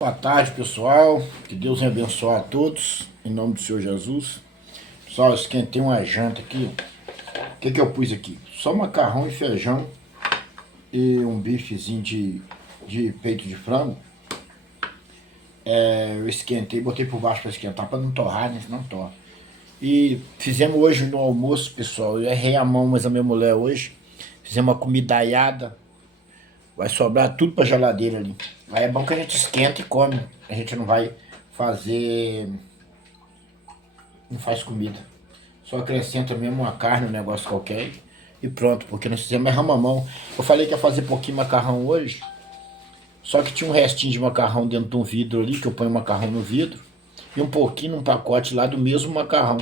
Boa tarde, pessoal. Que Deus abençoe a todos, em nome do Senhor Jesus. Pessoal, eu esquentei uma janta aqui. O que eu pus aqui? Só macarrão e feijão e um bifezinho de peito de frango. Eu esquentei, botei por baixo para esquentar, para não torrar, né? Senão torra. E fizemos hoje no almoço, pessoal. Eu errei a mão, mas a minha mulher hoje. Fizemos uma comidaiada. Vai sobrar tudo pra geladeira ali. Aí é bom que a gente esquenta e come. A gente não vai fazer. Não faz comida. Só acrescenta mesmo uma carne, um negócio qualquer e pronto, porque nós fizemos ramamão. Eu falei que ia fazer pouquinho macarrão hoje, só que tinha um restinho de macarrão dentro de um vidro ali, que eu ponho o macarrão no vidro, e um pouquinho num pacote lá do mesmo macarrão.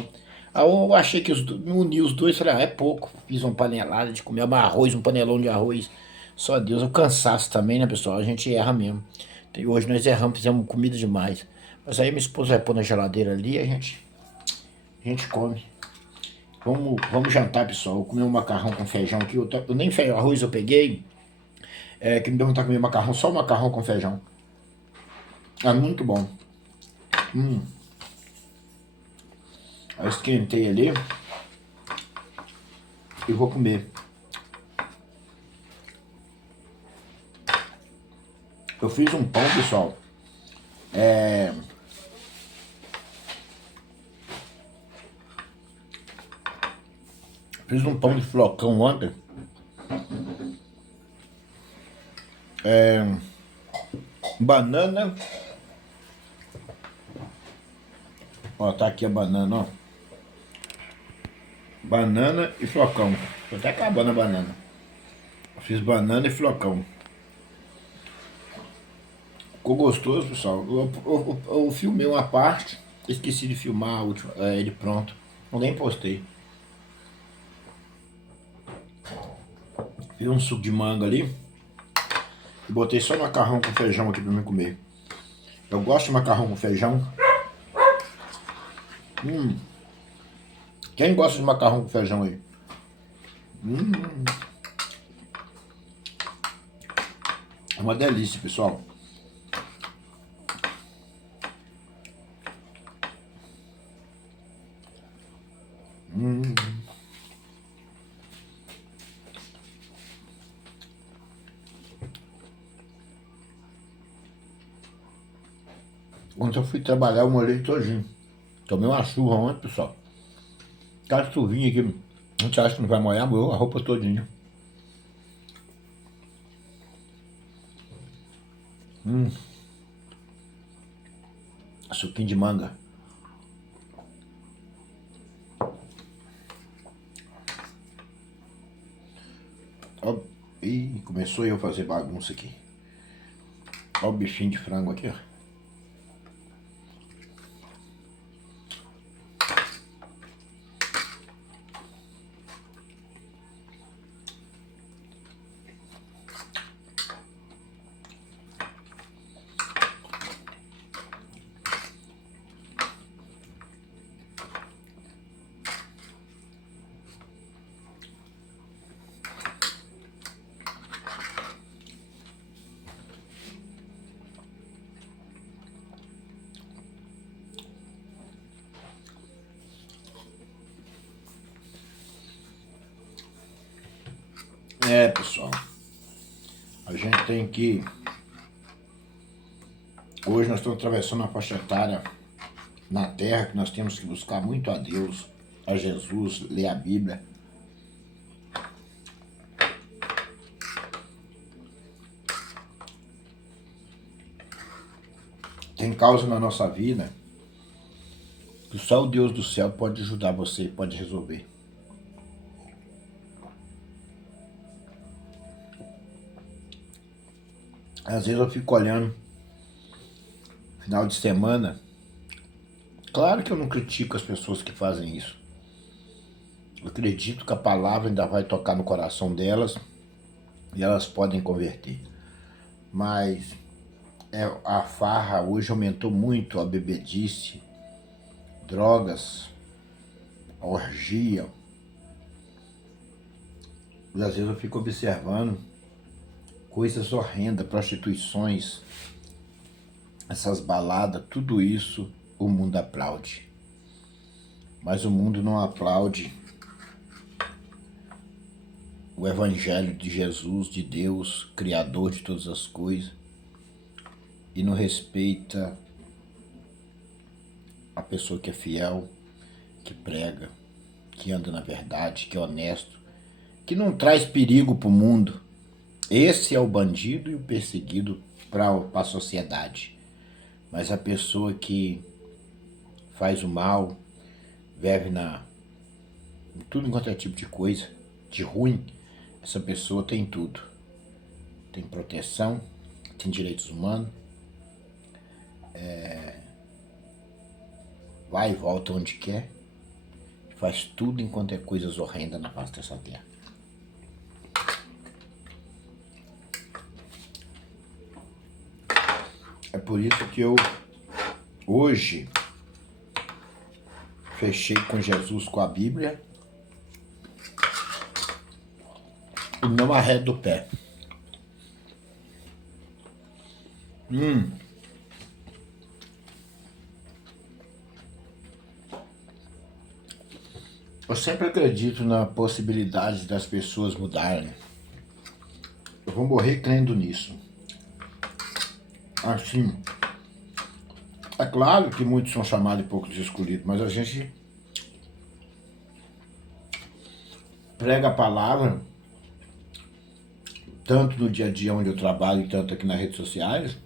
Aí eu achei que uni os dois, falei, é pouco. Fiz uma panelada de comer arroz, um panelão de arroz. Só Deus, o cansaço também, né, pessoal? A gente erra mesmo. E hoje nós erramos, fizemos comida demais. Mas aí minha esposa vai pôr na geladeira ali e a gente come. Vamos jantar, pessoal. Eu comi um macarrão com feijão aqui. Eu nem feijão, arroz eu peguei. Que me deu vontade de comer macarrão, só macarrão com feijão. É muito bom. Aí esquentei ali e vou comer. Eu fiz um pão, pessoal. Fiz um pão de flocão ontem. Banana. Ó, tá aqui a banana, ó. Banana e flocão. Tô até acabando a banana. Fiz banana e flocão. Ficou gostoso, pessoal. Eu filmei uma parte, esqueci de filmar a última, ele pronto. Eu nem postei. Fiz um suco de manga ali e botei só macarrão com feijão aqui pra mim comer. Eu gosto de macarrão com feijão. Quem gosta de macarrão com feijão aí? É uma delícia, pessoal. Quando eu fui trabalhar, eu molhei todinho. Tomei uma chuva ontem, pessoal. Aquela chuvinha aqui, a gente acha que não vai molhar, molhou a roupa todinha. Suquinho de manga. Ó, ih, começou eu a fazer bagunça aqui. Ó o bichinho de frango aqui, ó. Pessoal, a gente tem que... Hoje nós estamos atravessando a faixa etária na Terra, que nós temos que buscar muito a Deus, a Jesus, ler a Bíblia. Tem causa na nossa vida que só o Deus do céu pode ajudar você, pode resolver. Às vezes eu fico olhando, final de semana, claro que eu não critico as pessoas que fazem isso. Eu acredito que a palavra ainda vai tocar no coração delas e elas podem converter. Mas a farra hoje aumentou muito, a bebedice, drogas, a orgia. E às vezes eu fico observando coisas horrendas, prostituições, essas baladas, tudo isso o mundo aplaude. Mas o mundo não aplaude o Evangelho de Jesus, de Deus, Criador de todas as coisas, e não respeita a pessoa que é fiel, que prega, que anda na verdade, que é honesto, que não traz perigo para o mundo. Esse é o bandido e o perseguido para a sociedade. Mas a pessoa que faz o mal, vive em tudo enquanto é tipo de coisa, de ruim, essa pessoa tem tudo. Tem proteção, tem direitos humanos, vai e volta onde quer, faz tudo enquanto é coisas horrendas na face dessa terra. É por isso que eu hoje fechei com Jesus, com a Bíblia, e não arredo o pé. Eu sempre acredito na possibilidade das pessoas mudarem. Eu vou morrer crendo nisso. Assim, é claro que muitos são chamados e poucos escolhidos, mas a gente prega a palavra, tanto no dia a dia onde eu trabalho, tanto aqui nas redes sociais,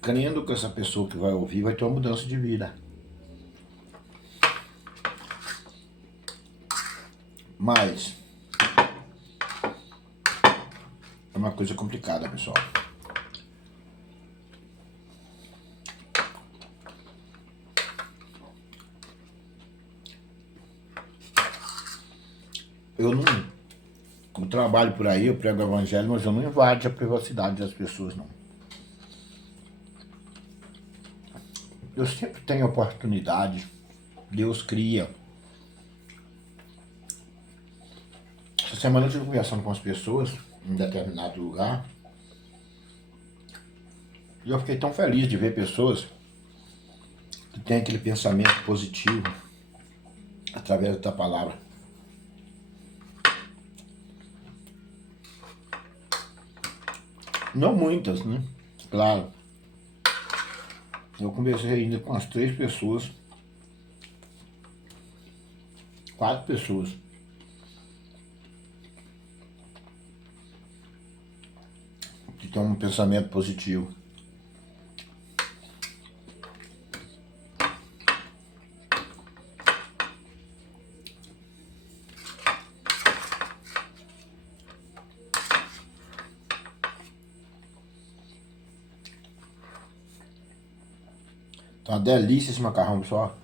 crendo que essa pessoa que vai ouvir vai ter uma mudança de vida. Mas é uma coisa complicada, pessoal. Eu trabalho por aí, eu prego o evangelho, mas eu não invado a privacidade das pessoas, não. Eu sempre tenho oportunidade, Deus cria. Essa semana eu estive conversando com as pessoas em determinado lugar e eu fiquei tão feliz de ver pessoas que têm aquele pensamento positivo através da palavra. Não muitas, né? Claro. Eu conversei ainda com as 3 pessoas, 4 pessoas, que têm um pensamento positivo. Tá uma delícia esse macarrão, pessoal.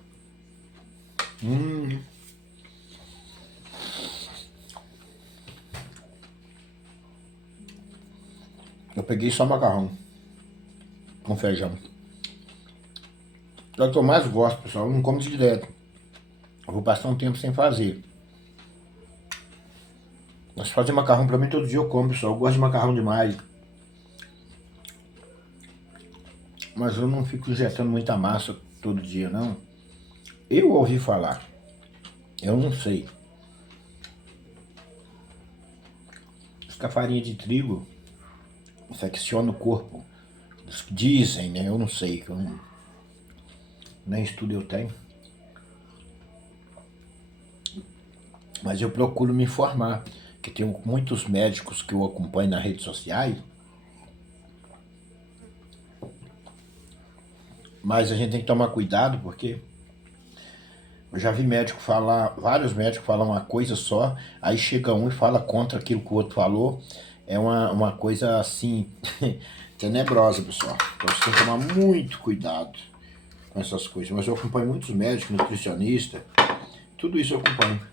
Eu peguei só macarrão com feijão. É o que eu mais gosto, pessoal. Eu não como isso direto. Eu vou passar um tempo sem fazer. Mas fazer macarrão pra mim todo dia eu como, pessoal. Eu gosto de macarrão demais. Mas eu não fico injetando muita massa todo dia, não. Eu ouvi falar. Eu não sei. Diz que a farinha de trigo infecciona o corpo. Dizem, né? Eu não sei. Que eu não... Nem estudo eu tenho. Mas eu procuro me informar. Que tem muitos médicos que eu acompanho nas redes sociais. Mas a gente tem que tomar cuidado porque eu já vi médico falar, vários médicos falam uma coisa só, aí chega um e fala contra aquilo que o outro falou. É uma coisa assim, tenebrosa, pessoal. Então você tem que tomar muito cuidado com essas coisas. Mas eu acompanho muitos médicos, nutricionistas, tudo isso eu acompanho.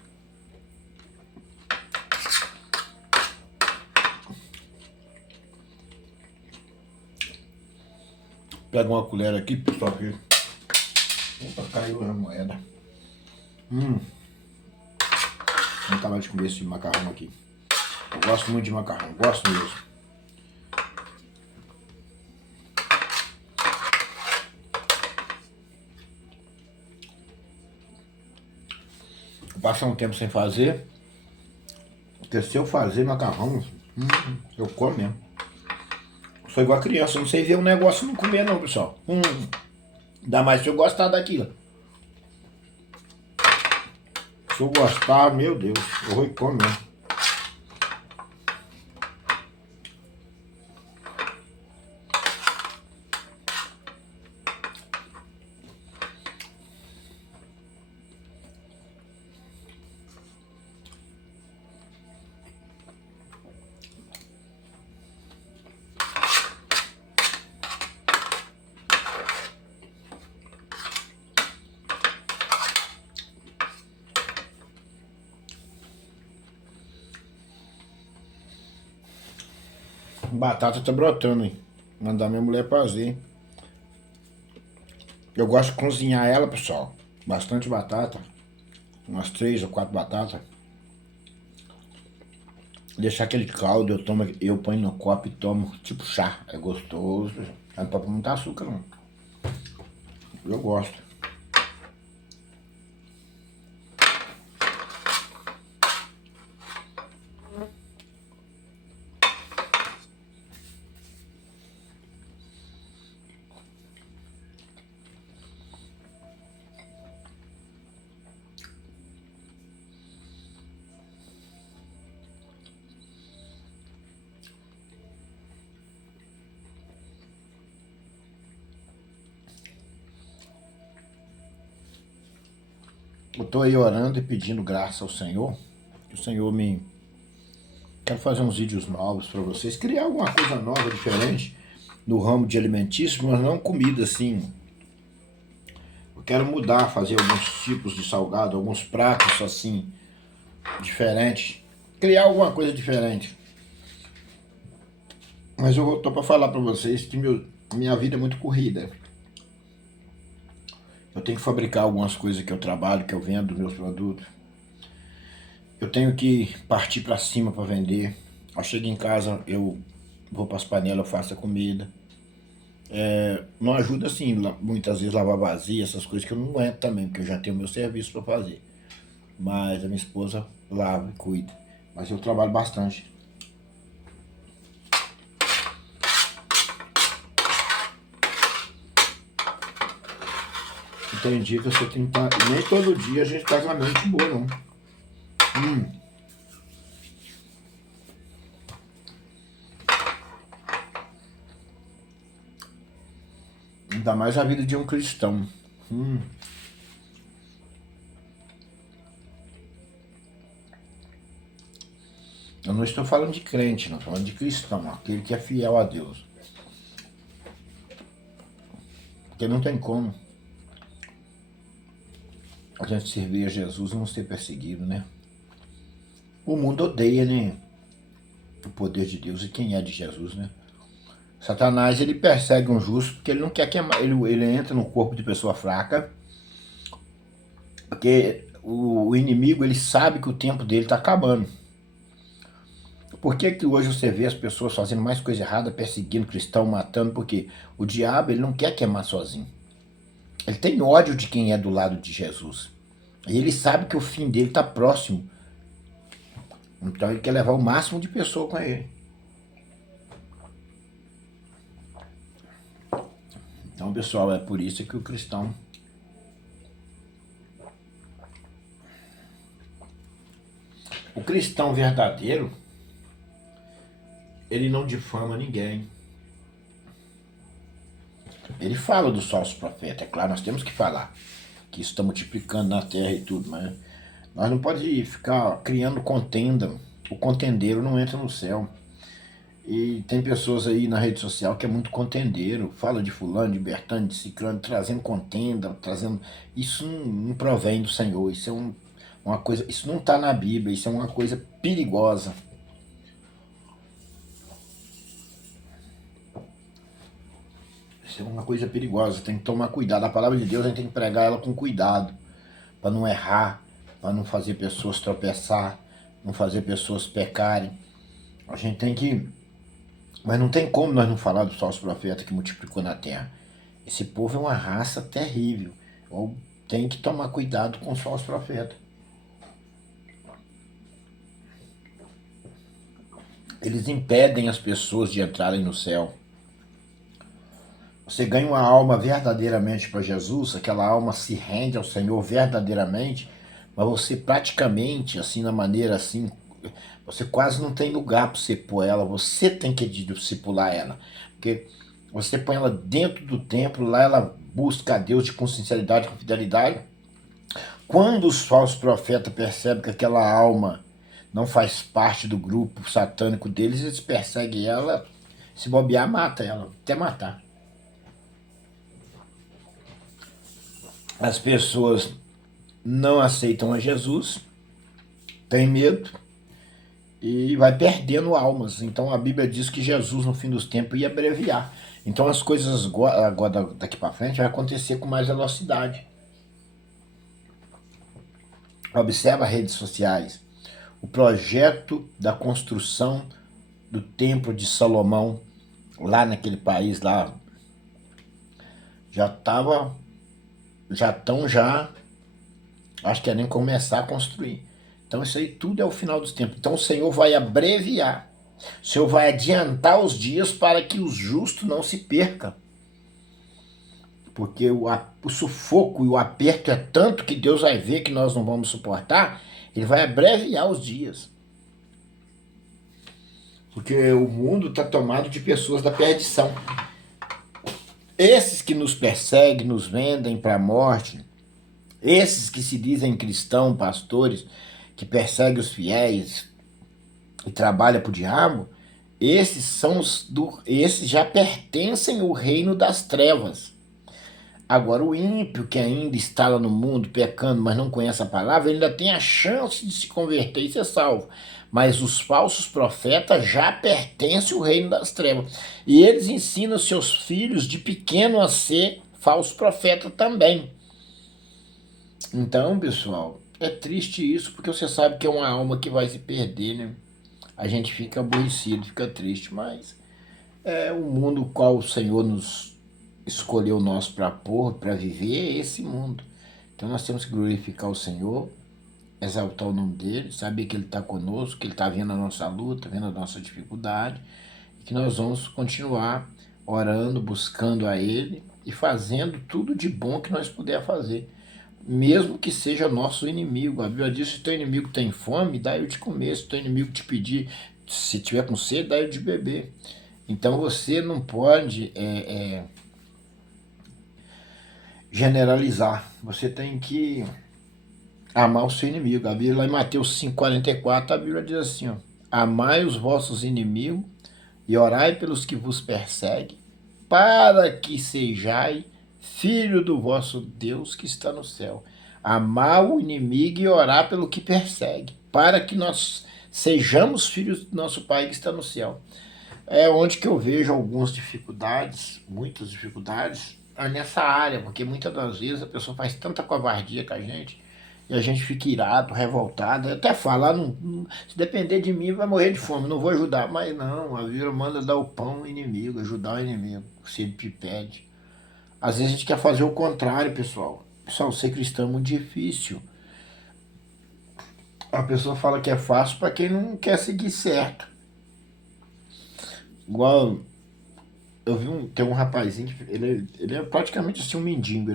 Pega uma colher aqui, pessoal, que... Opa, caiu a moeda. Vamos acabar de comer esse macarrão aqui. Eu gosto muito de macarrão, gosto mesmo. passar um tempo sem fazer, porque se eu fazer macarrão, eu como mesmo. Sou igual a criança, não sei ver um negócio e não comer não, pessoal. Ainda mais se eu gostar daquilo. Se eu gostar, meu Deus, eu vou e como mesmo. Batata tá brotando, hein? Mandar minha mulher fazer. Eu gosto de cozinhar ela, pessoal. Bastante batata. Umas 3 ou 4 batatas. Deixar aquele caldo, eu ponho no copo e tomo, tipo chá. É gostoso. Não pode pôr muito açúcar, não. Eu gosto. Eu tô aí orando e pedindo graça ao Senhor. Que o Senhor me... Quero fazer uns vídeos novos para vocês. Criar alguma coisa nova, diferente. No ramo de alimentício, mas não comida assim. Eu quero mudar, fazer alguns tipos de salgado, alguns pratos assim, diferentes. Criar alguma coisa diferente. Mas eu tô para falar para vocês que minha vida é muito corrida. Eu tenho que fabricar algumas coisas que eu trabalho, que eu vendo meus produtos. Eu tenho que partir para cima para vender. Eu chego em casa, eu vou para as panelas, eu faço a comida. Não ajuda assim, muitas vezes lavar vazia, essas coisas que eu não aguento também, porque eu já tenho meu serviço para fazer. Mas a minha esposa lava e cuida. Mas eu trabalho bastante. Tem dia que você tem que estar... Nem todo dia a gente tá com a mente boa, não. Ainda mais a vida de um cristão. Eu não estou falando de crente, não. Estou falando de cristão. Aquele que é fiel a Deus. Porque não tem como a gente servir a Jesus e não ser perseguido, né? O mundo odeia, né? O poder de Deus e quem é de Jesus, né? Satanás, ele persegue um justo porque ele não quer queimar. Ele entra no corpo de pessoa fraca. Porque o inimigo, ele sabe que o tempo dele está acabando. Por que que hoje você vê as pessoas fazendo mais coisa errada, perseguindo cristão, matando? Porque o diabo, ele não quer queimar sozinho. Ele tem ódio de quem é do lado de Jesus. E ele sabe que o fim dele está próximo. Então ele quer levar o máximo de pessoa com ele. Então, pessoal, é por isso que o cristão... O cristão verdadeiro, ele não difama ninguém. Ele fala dos falsos profetas, é claro, nós temos que falar. Que isso está multiplicando na terra e tudo, mas nós não podemos ficar criando contenda. O contendeiro não entra no céu. E tem pessoas aí na rede social que é muito contendeiro, fala de fulano, de Bertano, de Ciclano, trazendo contenda, trazendo... Isso não provém do Senhor, isso é uma coisa... Isso não está na Bíblia, isso é uma coisa perigosa. Isso é uma coisa perigosa, tem que tomar cuidado. A palavra de Deus a gente tem que pregar ela com cuidado, para não errar, para não fazer pessoas tropeçar, não fazer pessoas pecarem. A gente tem que... Mas não tem como nós não falar do falso profeta que multiplicou na terra. Esse povo é uma raça terrível. Ou tem que tomar cuidado com os falsos profetas. Eles impedem as pessoas de entrarem no céu. Você ganha uma alma verdadeiramente para Jesus, aquela alma se rende ao Senhor verdadeiramente, mas você praticamente, assim, na maneira assim, você quase não tem lugar para você pôr ela, você tem que discipular ela. Porque você põe ela dentro do templo, lá ela busca a Deus com sinceridade, com fidelidade. Quando os falsos profetas percebem que aquela alma não faz parte do grupo satânico deles, eles perseguem ela, se bobear, mata ela, até matar. As pessoas não aceitam a Jesus, têm medo e vai perdendo almas. Então a Bíblia diz que Jesus no fim dos tempos ia abreviar. Então as coisas agora daqui para frente vai acontecer com mais velocidade. Observa as redes sociais. O projeto da construção do Templo de Salomão lá naquele país lá já acho que é nem começar a construir. Então isso aí tudo é o final dos tempos. Então o Senhor vai abreviar. O Senhor vai adiantar os dias para que os justos não se percam. Porque o sufoco e o aperto é tanto que Deus vai ver que nós não vamos suportar, Ele vai abreviar os dias. Porque o mundo está tomado de pessoas da perdição. Esses que nos perseguem, nos vendem para a morte, esses que se dizem cristãos, pastores, que perseguem os fiéis e trabalham para o diabo, esses já pertencem ao reino das trevas. Agora, o ímpio que ainda está lá no mundo pecando, mas não conhece a palavra, ele ainda tem a chance de se converter e ser salvo. Mas os falsos profetas já pertencem ao reino das trevas. E eles ensinam seus filhos de pequeno a ser falso profeta também. Então, pessoal, é triste isso, porque você sabe que é uma alma que vai se perder, né? A gente fica aborrecido, fica triste, mas é o mundo qual o Senhor nos escolheu nós para pôr, para viver, é esse mundo. Então nós temos que glorificar o Senhor, exaltar o nome dele, saber que ele está conosco, que ele está vendo a nossa luta, vendo a nossa dificuldade, e que nós vamos continuar orando, buscando a ele e fazendo tudo de bom que nós puder fazer. Mesmo que seja nosso inimigo. A Bíblia diz: se teu inimigo tem fome, dá-lhe de comer. Se teu inimigo te pedir, se tiver com sede, dá-lhe de beber. Então você não pode generalizar. Você tem que amar o seu inimigo. A Bíblia, lá em Mateus 5,44, a Bíblia diz assim: ó, amai os vossos inimigos e orai pelos que vos perseguem, para que sejais filho do vosso Deus que está no céu. Amar o inimigo e orar pelo que persegue, para que nós sejamos filhos do nosso Pai que está no céu. É onde que eu vejo algumas dificuldades, muitas dificuldades, nessa área, porque muitas das vezes a pessoa faz tanta covardia com a gente, e a gente fica irado, revoltado, até falar, se depender de mim vai morrer de fome, não vou ajudar, mas não, a Bíblia manda dar o pão ao inimigo, ajudar o inimigo, se ele te pede. Às vezes a gente quer fazer o contrário, pessoal. Pessoal, ser cristão é muito difícil. A pessoa fala que é fácil para quem não quer seguir certo. Igual eu vi tem um rapazinho que ele é praticamente assim um mendigo.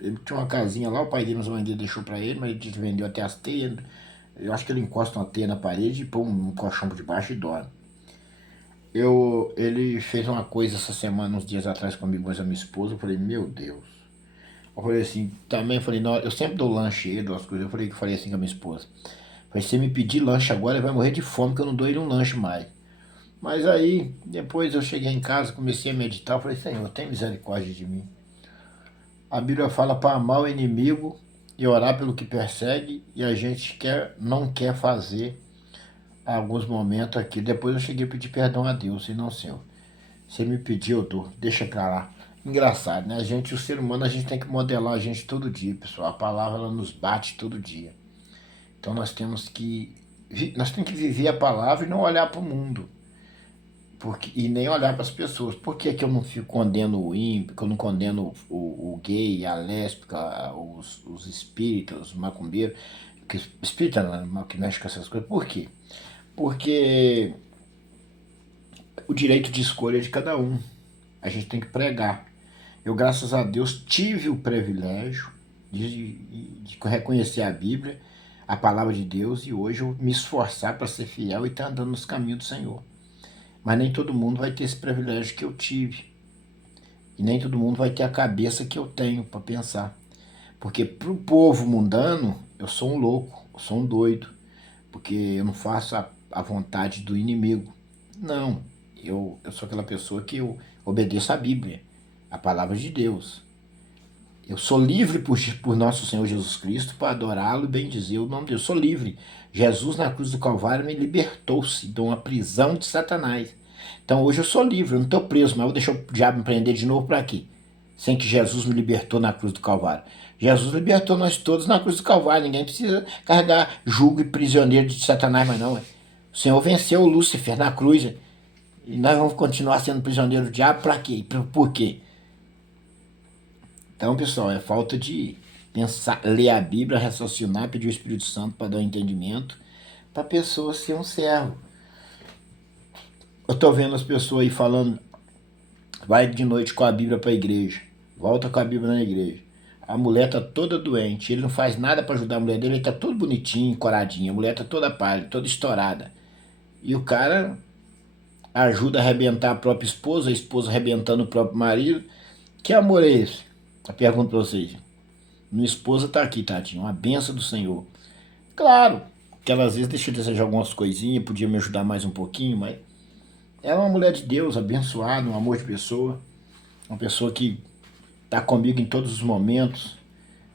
Ele tinha uma casinha lá, o pai dele, mas dele deixou pra ele, mas ele vendeu até as teias. Eu acho que ele encosta uma teia na parede e põe um colchão por debaixo e dorme. Ele fez uma coisa essa semana, uns dias atrás comigo, mas a minha esposa, eu falei, meu Deus. Eu falei assim, também falei, não, eu sempre dou lanche a ele, as coisas. Eu falei assim com a minha esposa. Falei, se ele me pedir lanche agora, ele vai morrer de fome, que eu não dou ele um lanche mais. Mas aí, depois eu cheguei em casa, comecei a meditar, falei, Senhor, tem misericórdia de mim. A Bíblia fala para amar o inimigo e orar pelo que persegue, e a gente não quer fazer alguns momentos aqui. Depois eu cheguei a pedir perdão a Deus, e não, Senhor, você me pediu, eu dou, deixa pra lá. Engraçado, né? O ser humano, a gente tem que modelar a gente todo dia, pessoal. A palavra, ela nos bate todo dia. Então nós temos que viver a palavra e não olhar para o mundo. E nem olhar para as pessoas. Por que, que eu não fico condeno o ímpio, que eu não condeno o gay, a lésbica, os espíritas, os macumbeiros? Que espírita não, que mexe com essas coisas. Por quê? Porque o direito de escolha de cada um. A gente tem que pregar. Eu, graças a Deus, tive o privilégio de reconhecer a Bíblia, a palavra de Deus, e hoje eu me esforçar para ser fiel e estar andando nos caminhos do Senhor. Mas nem todo mundo vai ter esse privilégio que eu tive. E nem todo mundo vai ter a cabeça que eu tenho para pensar. Porque para o povo mundano, eu sou um louco, eu sou um doido. Porque eu não faço a vontade do inimigo. Não, eu sou aquela pessoa que eu obedeço à Bíblia, a palavra de Deus. Eu sou livre por nosso Senhor Jesus Cristo para adorá-lo e bendizer o nome de Deus. Eu sou livre. Jesus na cruz do Calvário me libertou-se de uma prisão de Satanás. Então hoje eu sou livre, eu não estou preso, mas eu vou deixar o diabo me prender de novo para quê? Sem que Jesus me libertou na cruz do Calvário. Jesus libertou nós todos na cruz do Calvário. Ninguém precisa carregar jugo e prisioneiro de Satanás mais não. O Senhor venceu o Lúcifer na cruz. E nós vamos continuar sendo prisioneiros do diabo para quê? Por quê? Então, pessoal, é falta de pensar, ler a Bíblia, raciocinar, pedir o Espírito Santo para dar um entendimento, para a pessoa ser um servo. Eu estou vendo as pessoas aí falando, vai de noite com a Bíblia para a igreja, volta com a Bíblia na igreja. A mulher tá toda doente, ele não faz nada para ajudar a mulher dele, ele tá todo bonitinho, coradinho, a mulher tá toda pálida, toda estourada. E o cara ajuda a arrebentar a própria esposa, a esposa arrebentando o próprio marido. Que amor é esse? Eu pergunto para vocês. Minha esposa tá aqui, Tadinha, uma benção do Senhor. Claro, que ela às vezes deixa eu desejar algumas coisinhas, podia me ajudar mais um pouquinho, mas ela é uma mulher de Deus, abençoada, um amor de pessoa, uma pessoa que tá comigo em todos os momentos,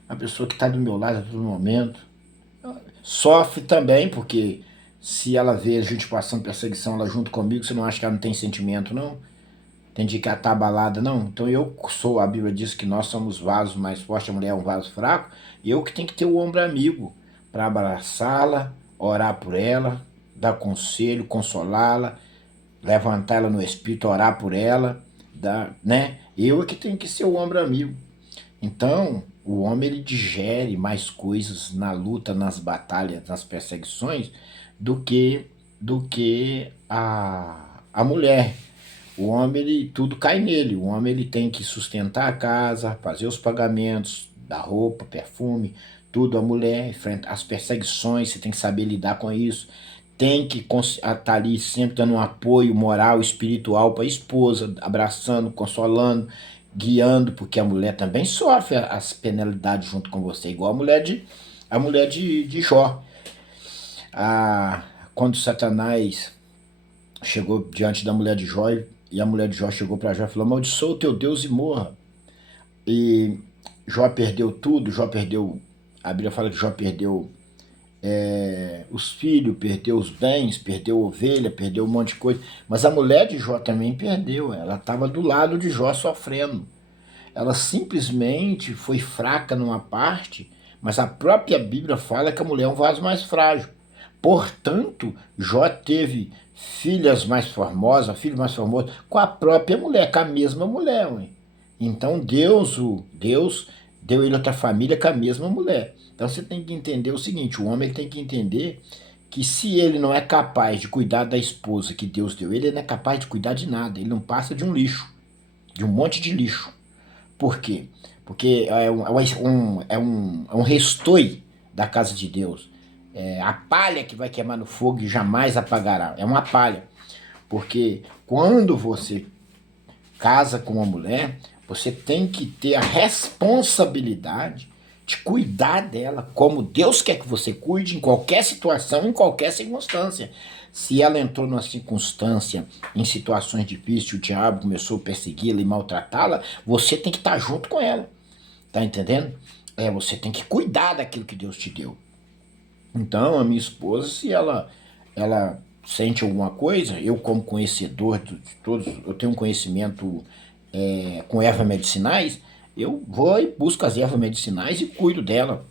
uma pessoa que tá do meu lado a todo momento. Sofre também, porque se ela vê a gente passando perseguição ela junto comigo, você não acha que ela não tem sentimento, não? Tem de que ela tá abalada, não? Então eu sou, a Bíblia diz que nós somos vasos mais fortes, a mulher é um vaso fraco, e eu que tenho que ter o ombro amigo para abraçá-la, orar por ela, dar conselho, consolá-la, levantar ela no espírito, orar por ela, né? Eu é que tenho que ser o ombro amigo. Então, o homem ele digere mais coisas na luta, nas batalhas, nas perseguições, do que a mulher. O homem, ele, tudo cai nele. O homem ele tem que sustentar a casa, fazer os pagamentos da roupa, perfume, tudo. A mulher enfrenta as perseguições, você tem que saber lidar com isso. Tem que estar ali sempre dando um apoio moral, espiritual para a esposa, abraçando, consolando, guiando, porque a mulher também sofre as penalidades junto com você, igual a mulher de Jó. Ah, quando Satanás chegou diante da mulher de Jó e a mulher de Jó chegou para Jó e falou: amaldiçoa o teu Deus e morra. E Jó perdeu tudo, Jó perdeu. A Bíblia fala que Jó perdeu os filhos, perdeu os bens, perdeu ovelha, perdeu um monte de coisa. Mas a mulher de Jó também perdeu. Ela estava do lado de Jó sofrendo. Ela simplesmente foi fraca numa parte, mas a própria Bíblia fala que a mulher é um vaso mais frágil. Portanto, Jó teve filhas mais formosas, filhos mais formosos, com a própria mulher, com a mesma mulher. Ué. Então Deus deu ele outra família com a mesma mulher. Então você tem que entender o seguinte, o homem tem que entender que se ele não é capaz de cuidar da esposa que Deus deu, ele não é capaz de cuidar de nada, ele não passa de um lixo, de um monte de lixo. Por quê? Porque é um restoi da casa de Deus. É a palha que vai queimar no fogo e jamais apagará. É uma palha. Porque quando você casa com uma mulher, você tem que ter a responsabilidade de cuidar dela como Deus quer que você cuide em qualquer situação, em qualquer circunstância. Se ela entrou numa circunstância, em situações difíceis, o diabo começou a persegui-la e maltratá-la, você tem que estar junto com ela. Tá entendendo? Você tem que cuidar daquilo que Deus te deu. Então, a minha esposa, se ela sente alguma coisa, eu como conhecedor de todos, eu tenho um conhecimento com ervas medicinais, eu vou e busco as ervas medicinais e cuido dela.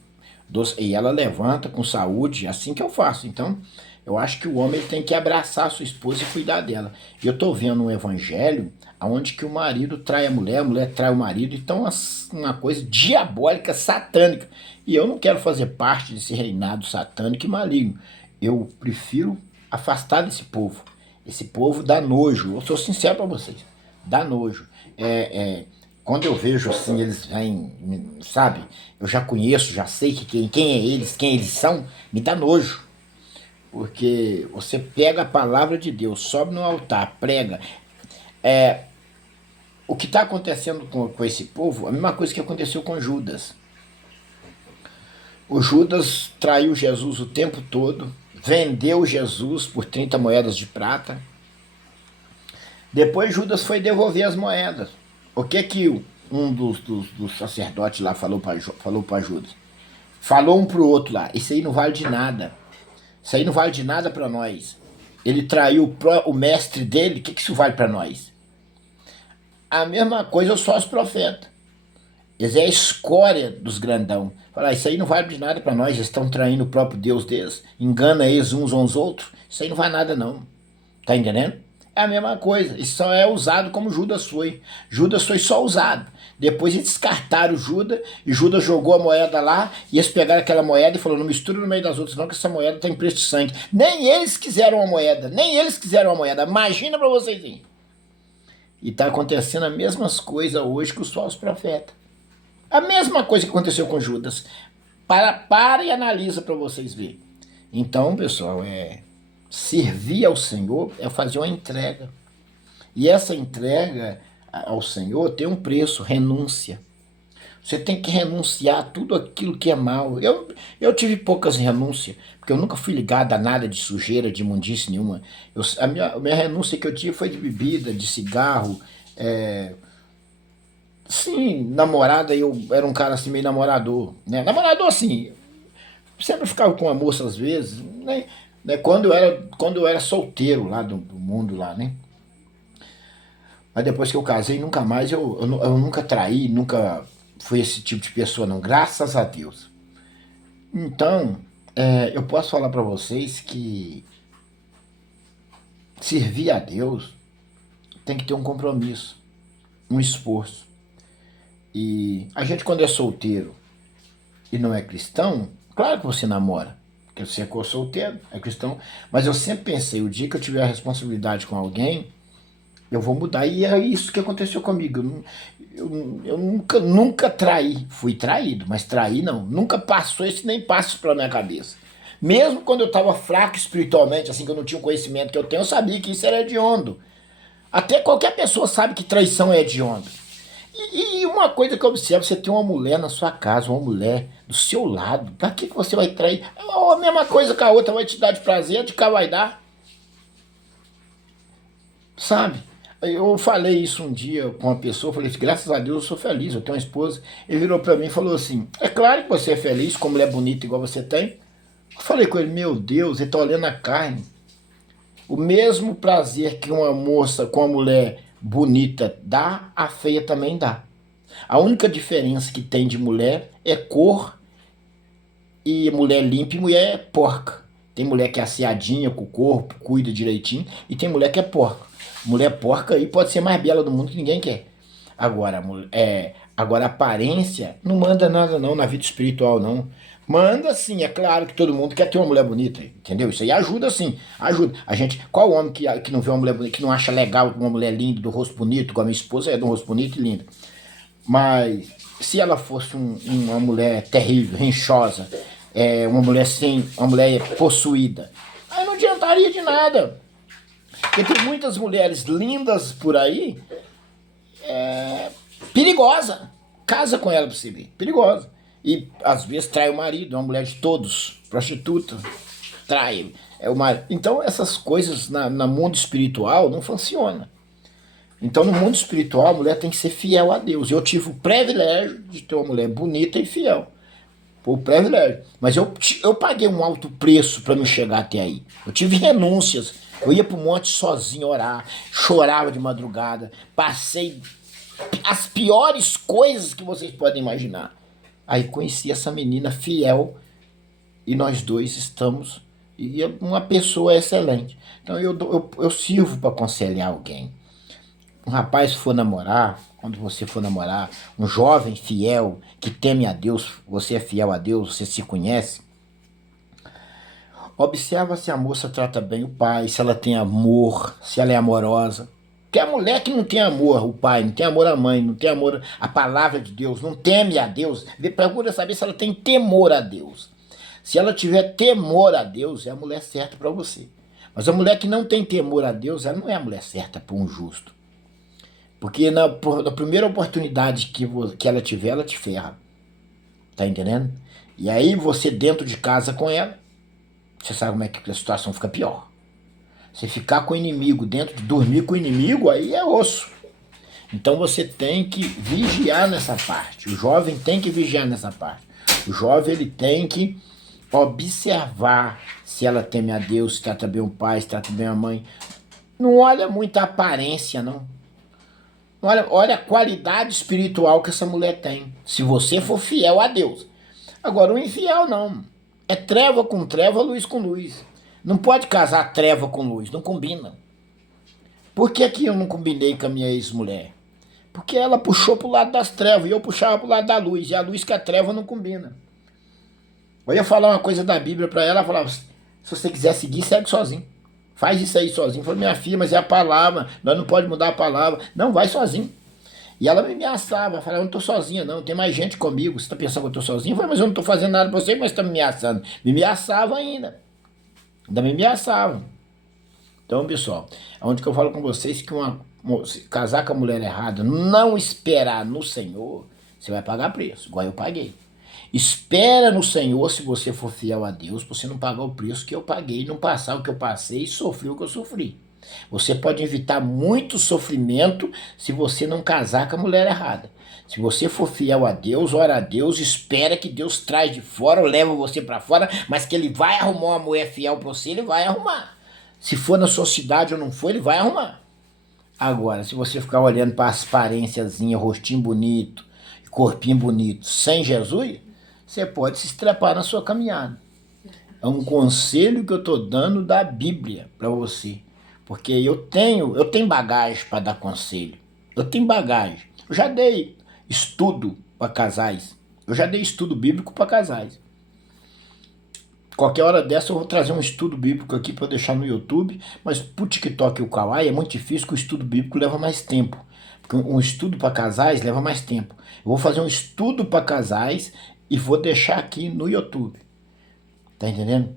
E ela levanta com saúde, assim que eu faço. Então, eu acho que o homem tem que abraçar a sua esposa e cuidar dela. E eu estou vendo um evangelho onde que o marido trai a mulher trai o marido. Então, uma coisa diabólica, satânica. E eu não quero fazer parte desse reinado satânico e maligno. Eu prefiro afastar desse povo. Esse povo dá nojo. Eu sou sincero para vocês. Dá nojo. Quando eu vejo assim, eles vêm, sabe? Eu já conheço, já sei quem é eles, quem eles são, me dá nojo. Porque você pega a palavra de Deus, sobe no altar, prega. O que está acontecendo com esse povo, a mesma coisa que aconteceu com Judas. O Judas traiu Jesus o tempo todo, vendeu Jesus por 30 moedas de prata. Depois Judas foi devolver as moedas. O que um dos sacerdotes lá falou para Judas? Falou um para o outro lá, isso aí não vale de nada. Isso aí não vale de nada para nós. Ele traiu o mestre dele, o que isso vale para nós? A mesma coisa os falsos profetas. Eles é a escória dos grandão. Falar, isso aí não vale de nada para nós, eles estão traindo o próprio Deus deles, engana eles uns aos outros, isso aí não vale nada não. Tá entendendo? É a mesma coisa, isso só é usado como Judas foi. Judas foi só usado. Depois eles descartaram Judas, e Judas jogou a moeda lá, e eles pegaram aquela moeda e falaram, não mistura no meio das outras não, que essa moeda tem preço de sangue. Nem eles quiseram a moeda, nem eles quiseram a moeda. Imagina para vocês aí. E tá acontecendo as mesmas coisas hoje com os falsos profetas. A mesma coisa que aconteceu com Judas. Para e analisa para vocês verem. Então, pessoal, servir ao Senhor é fazer uma entrega. E essa entrega ao Senhor tem um preço, renúncia. Você tem que renunciar a tudo aquilo que é mal. Eu tive poucas renúncias, porque eu nunca fui ligado a nada de sujeira, de imundície nenhuma. A minha renúncia que eu tive foi de bebida, de cigarro. Sim, namorada, eu era um cara assim meio namorador, né? Namorador assim, sempre ficava com a moça às vezes, né? Quando eu era solteiro lá do mundo lá, né? Mas depois que eu casei, nunca mais, eu nunca traí, nunca fui esse tipo de pessoa não, graças a Deus. Então, eu posso falar pra vocês que servir a Deus tem que ter um compromisso, um esforço. E a gente quando é solteiro e não é cristão, claro que você namora, porque você é solteiro, é cristão, mas eu sempre pensei, o dia que eu tiver a responsabilidade com alguém, eu vou mudar. E é isso que aconteceu comigo. Eu nunca traí. Fui traído, mas traí não. Nunca passou isso, nem passa isso pela minha cabeça. Mesmo quando eu estava fraco espiritualmente, assim, que eu não tinha o conhecimento que eu tenho, eu sabia que isso era hediondo. Até qualquer pessoa sabe que traição é hediondo. E uma coisa que eu observo, você tem uma mulher na sua casa, uma mulher do seu lado, pra que você vai trair? É a mesma coisa que a outra vai te dar de prazer, de cá vai dar. Sabe? Eu falei isso um dia com uma pessoa, falei assim, graças a Deus eu sou feliz, eu tenho uma esposa. Ele virou pra mim e falou assim, é claro que você é feliz, com mulher bonita igual você tem. Eu falei com ele, meu Deus, ele tá olhando a carne. O mesmo prazer que uma moça com uma mulher bonita dá, a feia também dá. A única diferença que tem de mulher é cor, e mulher limpa e mulher porca. Tem mulher que é asseadinha com o corpo, cuida direitinho, e tem mulher que é porca. Mulher porca aí pode ser mais bela do mundo que ninguém quer. Agora a aparência não manda nada não na vida espiritual não. Manda sim, é claro que todo mundo quer ter uma mulher bonita, entendeu? Isso aí ajuda sim, ajuda. A gente, qual homem que não vê uma mulher bonita, que não acha legal uma mulher linda, do rosto bonito, igual a minha esposa é do rosto bonito e linda. Mas se ela fosse uma mulher terrível, rinchosa, uma mulher possuída, aí não adiantaria de nada. Porque tem muitas mulheres lindas por aí, perigosa. Casa com ela pra você ver, perigosa. E às vezes trai o marido, é uma mulher de todos, prostituta, trai o marido. Então essas coisas no mundo espiritual não funcionam. Então no mundo espiritual a mulher tem que ser fiel a Deus. Eu tive o privilégio de ter uma mulher bonita e fiel. Foi o privilégio. Mas eu paguei um alto preço para me chegar até aí. Eu tive renúncias. Eu ia pro monte sozinho orar, chorava de madrugada, passei as piores coisas que vocês podem imaginar. Aí conheci essa menina fiel e nós dois estamos, e é uma pessoa excelente. Então eu sirvo para aconselhar alguém. Um rapaz for namorar, quando você for namorar, um jovem fiel, que teme a Deus, você é fiel a Deus, você se conhece, Observa se a moça trata bem o pai, se ela tem amor, se ela é amorosa. Porque a mulher que não tem amor, o pai, não tem amor à mãe, não tem amor à palavra de Deus, não teme a Deus, procura saber se ela tem temor a Deus. Se ela tiver temor a Deus, é a mulher certa para você. Mas a mulher que não tem temor a Deus, ela não é a mulher certa para um justo. Porque na primeira oportunidade que ela tiver, ela te ferra. Tá entendendo? E aí você dentro de casa com ela, você sabe como é que a situação fica pior. Você ficar com o inimigo dentro, de dormir com o inimigo, aí é osso. Então você tem que vigiar nessa parte. O jovem tem que vigiar nessa parte. O jovem ele tem que observar se ela teme a Deus, se trata bem o pai, se trata bem a mãe. Não olha muito a aparência, não. Olha a qualidade espiritual que essa mulher tem. Se você for fiel a Deus. Agora, o infiel não. É treva com treva, luz com luz. Não pode casar treva com luz, não combina. Por que que eu não combinei com a minha ex-mulher? Porque ela puxou pro lado das trevas e eu puxava pro lado da luz. E a luz com a treva não combina. Eu ia falar uma coisa da Bíblia pra ela falava, se você quiser seguir, segue sozinho. Faz isso aí sozinho. Eu falei, minha filha, mas é a palavra, nós não pode mudar a palavra. Não, vai sozinho. E ela me ameaçava, falava, eu não tô sozinha não, tem mais gente comigo, você tá pensando que eu tô sozinho? Eu falei, mas eu não tô fazendo nada pra você, mas tá me ameaçando. Me ameaçava ainda. Ainda me ameaçava. Então, pessoal, onde que eu falo com vocês que casar com a mulher errada, não esperar no Senhor, você vai pagar preço, igual eu paguei. Espera no Senhor se você for fiel a Deus, pra você não pagar o preço que eu paguei, não passar o que eu passei e sofrer o que eu sofri. Você pode evitar muito sofrimento se você não casar com a mulher errada. Se você for fiel a Deus, ora a Deus, espera que Deus traz de fora, leva você para fora, mas que ele vai arrumar uma mulher fiel para você, ele vai arrumar. Se for na sua cidade ou não for, ele vai arrumar. Agora, se você ficar olhando para as aparênciazinhas, rostinho bonito, corpinho bonito, sem Jesus, você pode se estrepar na sua caminhada. É um conselho que eu estou dando da Bíblia para você. Porque eu tenho bagagem para dar conselho. Eu tenho bagagem. Eu já dei estudo para casais. Eu já dei estudo bíblico para casais. Qualquer hora dessa eu vou trazer um estudo bíblico aqui para deixar no YouTube, mas pro TikTok e o Kawaii é muito difícil, que o estudo bíblico leva mais tempo. Porque um estudo para casais leva mais tempo. Eu vou fazer um estudo para casais e vou deixar aqui no YouTube. Tá entendendo?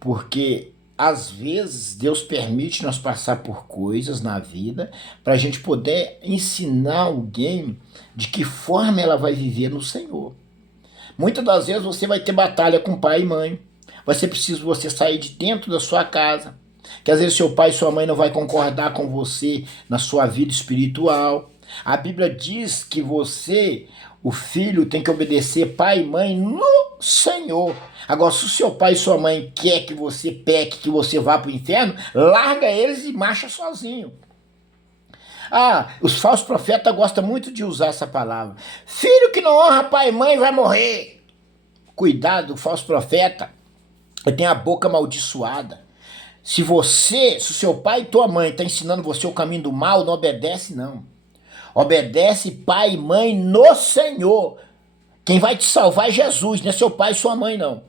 Porque às vezes Deus permite nós passar por coisas na vida para a gente poder ensinar alguém de que forma ela vai viver no Senhor. Muitas das vezes você vai ter batalha com pai e mãe. Vai ser preciso você sair de dentro da sua casa. Que às vezes seu pai e sua mãe não vai concordar com você na sua vida espiritual. A Bíblia diz que você, o filho, tem que obedecer pai e mãe no Senhor. Agora, se o seu pai e sua mãe quer que você peque, que você vá para o inferno, larga eles e marcha sozinho. Ah, os falsos profetas gostam muito de usar essa palavra. Filho que não honra pai e mãe vai morrer. Cuidado, o falso profeta tem a boca amaldiçoada. Se o seu pai e tua mãe estão ensinando você o caminho do mal, não obedece não. Obedece pai e mãe no Senhor. Quem vai te salvar é Jesus, não é seu pai e sua mãe não.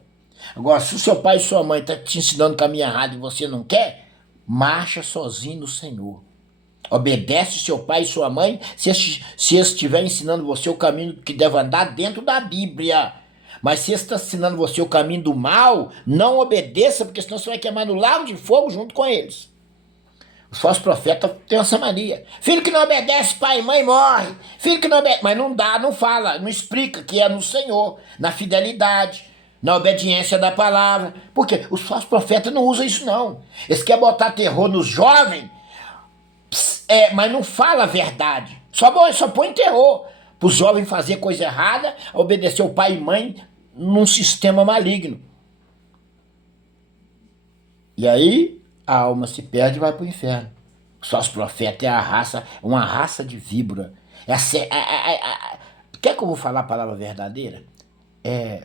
Agora, se o seu pai e sua mãe estão te ensinando o caminho errado e você não quer, marcha sozinho no Senhor. Obedece seu pai e sua mãe se eles estiverem ensinando você o caminho que deve andar dentro da Bíblia. Mas se está ensinando você o caminho do mal, não obedeça, porque senão você vai queimar no lago de fogo junto com eles. Os falsos profetas têm essa mania. Filho que não obedece pai e mãe morre. Filho que não obedece... Mas não dá, não fala, não explica que é no Senhor, na fidelidade, na obediência da palavra. Por quê? Os falsos profetas não usam isso não. Eles querem botar terror nos jovens, mas não fala a verdade. Só põe terror. Para os jovens fazer coisa errada, obedecer o pai e mãe num sistema maligno. E aí a alma se perde e vai para o inferno. Os falsos profetas é uma raça de víbora. Quer que eu vou falar a palavra verdadeira? É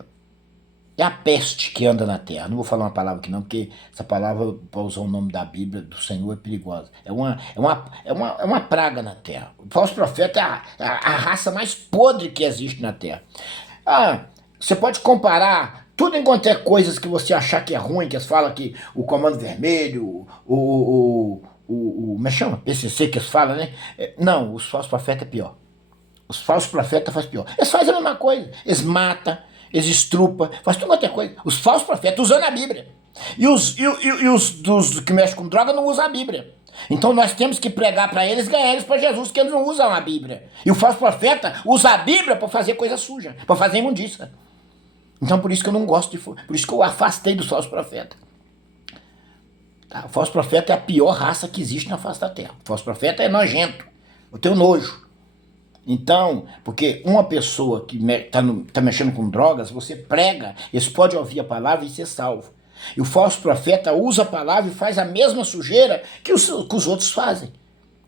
a peste que anda na terra. Não vou falar uma palavra aqui não, porque essa palavra, para usar o nome da Bíblia, do Senhor, é perigosa. É uma praga na terra. O falso profeta é a raça mais podre que existe na terra. Você pode comparar Tudo enquanto é coisas que você achar que é ruim, que eles falam que o Comando Vermelho, como é que chama? PCC que eles falam, né? Não, os falsos profetas é pior. Os falsos profetas fazem pior. Eles fazem a mesma coisa. Eles matam, eles estrupam, fazem tudo quanto é coisa. Os falsos profetas usando a Bíblia. E os dos que mexem com droga não usam a Bíblia. Então nós temos que pregar para eles, ganhar eles para Jesus, que eles não usam a Bíblia. E o falso profeta usa a Bíblia para fazer coisa suja, para fazer imundícia. Então por isso que eu não gosto por isso que eu afastei dos falsos profetas. Tá? O falso profeta é a pior raça que existe na face da terra. O falso profeta é nojento. Eu tenho nojo. Então, porque uma pessoa que tá mexendo com drogas, você prega, eles podem ouvir a palavra e ser salvo. E o falso profeta usa a palavra e faz a mesma sujeira que os outros fazem,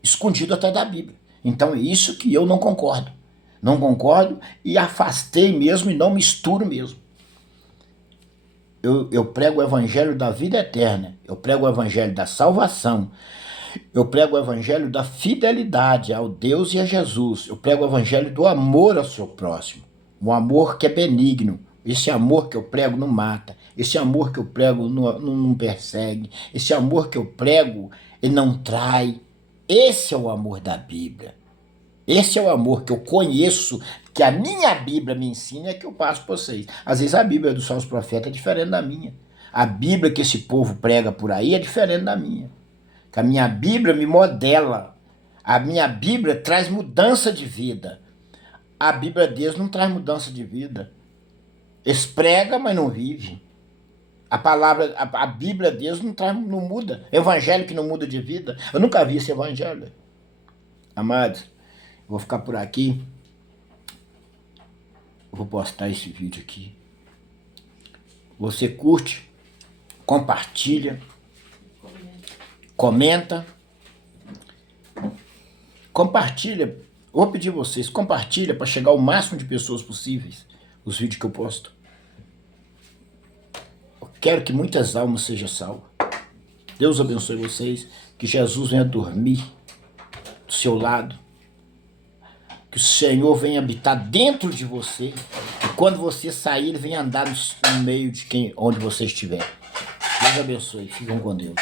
escondido até da Bíblia. Então é isso que eu não concordo. Não concordo e afastei mesmo e não misturo mesmo. Eu prego o evangelho da vida eterna, eu prego o evangelho da salvação, eu prego o evangelho da fidelidade ao Deus e a Jesus, eu prego o evangelho do amor ao seu próximo, um amor que é benigno. Esse amor que eu prego não mata, esse amor que eu prego não persegue, esse amor que eu prego ele não trai. Esse é o amor da Bíblia. Esse é o amor que eu conheço, que a minha Bíblia me ensina, é que eu passo para vocês. Às vezes a Bíblia dos falsos profetas é diferente da minha. A Bíblia que esse povo prega por aí é diferente da minha. Que a minha Bíblia me modela. A minha Bíblia traz mudança de vida. A Bíblia deles não traz mudança de vida. Eles pregam, mas não vivem. A Bíblia deles não muda. Evangelho que não muda de vida. Eu nunca vi esse evangelho. Amados, vou ficar por aqui. Vou postar esse vídeo aqui. Você curte, compartilha, comenta. Compartilha. Vou pedir vocês, compartilha para chegar ao máximo de pessoas possíveis os vídeos que eu posto. Eu quero que muitas almas sejam salvas. Deus abençoe vocês. Que Jesus venha dormir do seu lado. Que o Senhor venha habitar dentro de você. E quando você sair, ele venha andar no meio de onde você estiver. Deus abençoe. Fiquem com Deus.